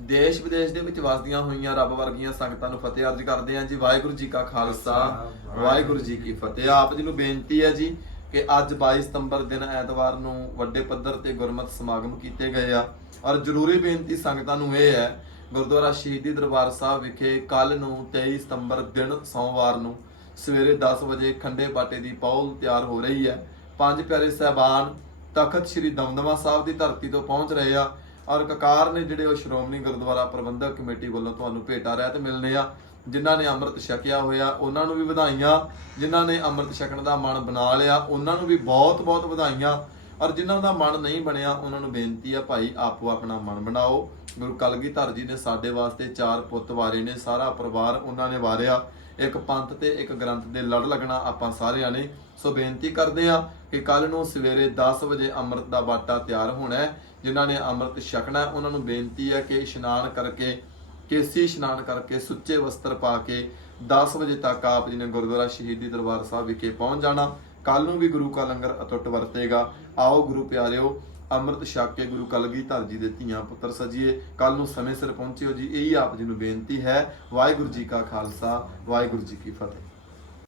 ਦੇਸ਼ ਵਿਦੇਸ਼ ਦੇ ਵਿੱਚ ਵਸਦੀਆਂ ਹੋਈਆਂ ਰੱਬ ਵਰਗੀਆਂ ਸੰਗਤਾਂ ਨੂੰ ਫਤਿਹ ਅਰਜ ਕਰਦੇ ਹਾਂ ਜੀ। ਵਾਹਿਗੁਰੂ ਜੀ ਕਾ ਖਾਲਸਾ ਵਾਹਿਗੁਰੂ ਜੀ ਕੀ ਫਤਿਹ। ਆਪ ਜੀ ਨੂੰ ਬੇਨਤੀ ਹੈ ਜੀ ਕਿ ਅੱਜ 22 ਸਤੰਬਰ ਦਿਨ ਐਤਵਾਰ ਨੂੰ ਵੱਡੇ ਪੱਧਰ ਤੇ ਗੁਰਮਤਿ ਸਮਾਗਮ ਕੀਤੇ ਗਏ ਆ। ਔਰ ਜ਼ਰੂਰੀ ਬੇਨਤੀ ਸੰਗਤਾਂ ਨੂੰ ਇਹ ਹੈ ਗੁਰਦੁਆਰਾ ਸ਼ਹੀਦੀ ਦਰਬਾਰ ਸਾਹਿਬ ਵਿਖੇ ਕੱਲ ਨੂੰ 23 ਸਤੰਬਰ ਦਿਨ ਸੋਮਵਾਰ ਨੂੰ ਸਵੇਰੇ 10 ਵਜੇ ਖੰਡੇ ਬਾਟੇ ਦੀ ਪੌਲ ਤਿਆਰ ਹੋ ਰਹੀ ਹੈ। ਪੰਜ ਪਿਆਰੇ ਸਹਿਬਾਨ ਤਖਤ ਸ੍ਰੀ ਦਮਦਮਾ ਸਾਹਿਬ ਦੀ ਧਰਤੀ ਤੋਂ ਪਹੁੰਚ ਰਹੇ ਆ। ਔਰ ਕਕਾਰ ਨੇ ਜਿਹੜੇ ਉਹ ਸ਼੍ਰੋਮਣੀ ਗੁਰਦੁਆਰਾ ਪ੍ਰਬੰਧਕ ਕਮੇਟੀ ਵੱਲੋਂ ਤੁਹਾਨੂੰ ਭੇਟਾ ਰਹਿਤ ਮਿਲਨੇ ਆ, ਜਿਨ੍ਹਾਂ ਨੇ ਅੰਮ੍ਰਿਤ ਛਕਿਆ ਹੋਇਆ, ਉਹਨਾਂ ਨੂੰ ਵੀ ਵਧਾਈਆਂ, ਜਿਨ੍ਹਾਂ ਨੇ ਅੰਮ੍ਰਿਤ ਛਕਣ ਦਾ ਮਨ ਬਣਾ ਲਿਆ, ਉਹਨਾਂ ਨੂੰ ਵੀ ਬਹੁਤ-ਬਹੁਤ ਵਧਾਈਆਂ। ਔਰ ਜਿਨ੍ਹਾਂ ਦਾ ਮਨ ਨਹੀਂ ਬਣਿਆ, ਉਹਨਾਂ ਨੂੰ ਬੇਨਤੀ ਆ, ਭਾਈ ਆਪੋ ਆਪਣਾ ਮਨ ਬਣਾਓ। ਗੁਰੂ ਕਲਗੀਧਰ ਜੀ ਨੇ ਸਾਡੇ ਵਾਸਤੇ ਚਾਰ ਪੁੱਤ ਵਾਰੇ ਨੇ, ਸਾਰਾ ਪਰਿਵਾਰ ਉਹਨਾਂ ਨੇ ਵਾਰਿਆ। ਇੱਕ ਪੰਥ ਤੇ ਇੱਕ ਗ੍ਰੰਥ ਦੇ ਲੜ ਲੱਗਣਾ ਆਪਾਂ ਸਾਰਿਆਂ ਨੇ ਸੋ ਬੇਨਤੀ ਕਰਦੇ ਆ ਕਿ ਕੱਲ ਨੂੰ ਸਵੇਰੇ 10 ਵਜੇ ਅੰਮ੍ਰਿਤ ਦਾ ਬਾਟਾ ਤਿਆਰ ਹੋਣਾ ਹੈ। ਜਿਨ੍ਹਾਂ ਨੇ ਅੰਮ੍ਰਿਤ ਛਕਣਾ ਉਹਨਾਂ ਨੂੰ ਬੇਨਤੀ ਹੈ ਕਿ ਇਸ਼ਨਾਨ ਕਰਕੇ, ਕੇਸੀ ਇਸ਼ਨਾਨ ਕਰਕੇ, ਸੁੱਚੇ ਵਸਤਰ ਪਾ ਕੇ 10 ਵਜੇ ਤੱਕ ਆਪ ਜੀ ਨੇ ਗੁਰਦੁਆਰਾ ਸ਼ਹੀਦੀ ਦਰਬਾਰ ਸਾਹਿਬ ਵਿਖੇ ਪਹੁੰਚ ਜਾਣਾ। ਕੱਲ ਨੂੰ ਵੀ ਗੁਰੂ ਕਾ ਲੰਗਰ ਅਟੁੱਟ ਵਰਤੇਗਾ। ਆਓ ਗੁਰੂ ਪਿਆਰਿਓ ਅੰਮ੍ਰਿਤ ਛਕ ਕੇ ਗੁਰੂ ਕਲਗੀਧਰ ਜੀ ਦੇ ਧੀਆਂ ਪੁੱਤਰ ਸਜੀਏ। ਕੱਲ ਨੂੰ ਸਮੇਂ ਸਿਰ ਪਹੁੰਚਿਓ ਜੀ। ਇਹੀ ਆਪ ਜੀ ਨੂੰ ਬੇਨਤੀ ਹੈ। ਵਾਹਿਗੁਰੂ ਜੀ ਕਾ ਖਾਲਸਾ, ਵਾਹਿਗੁਰੂ ਜੀ ਕੀ ਫਤਿਹ।